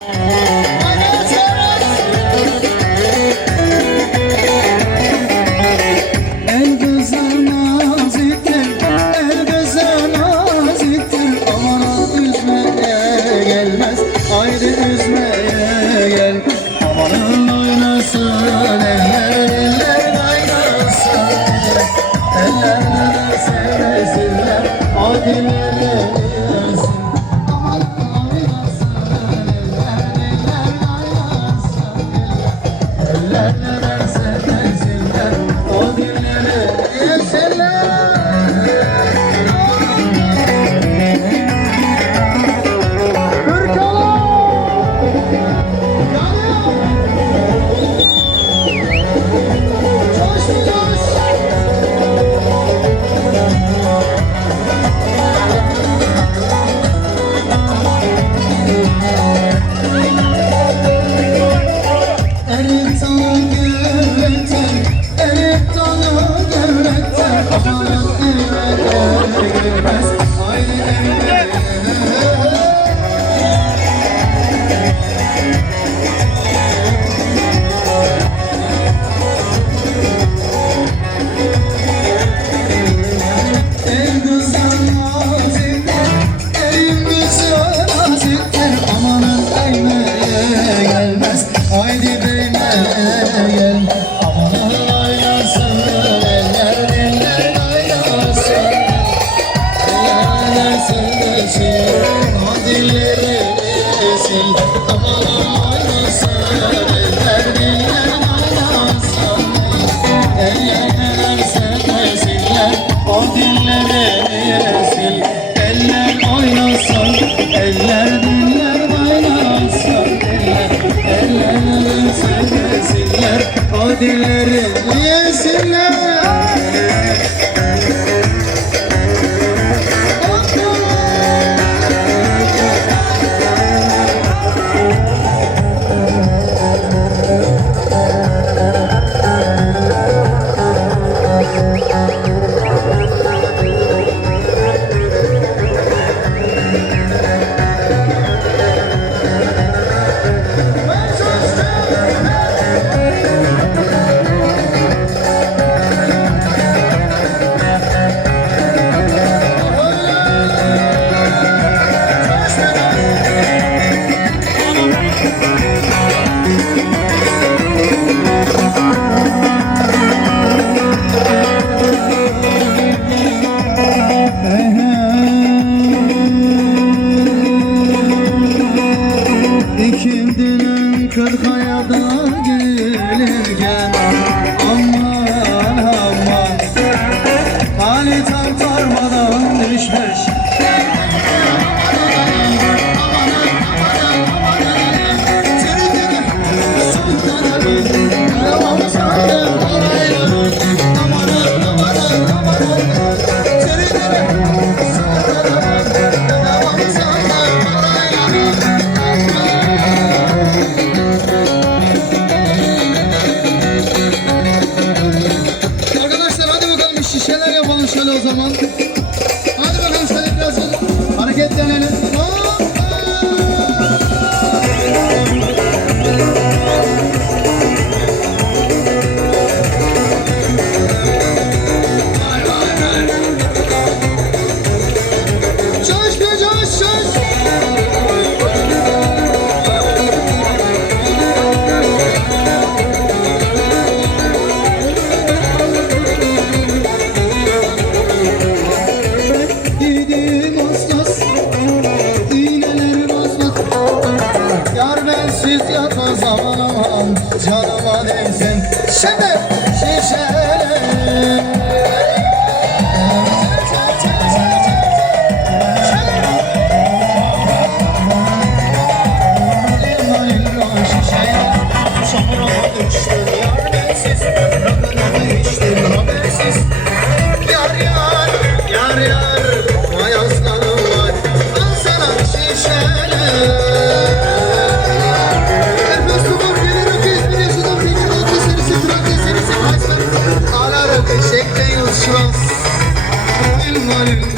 Yeah. Ay dibine dilleri yesinler Zaman. morning.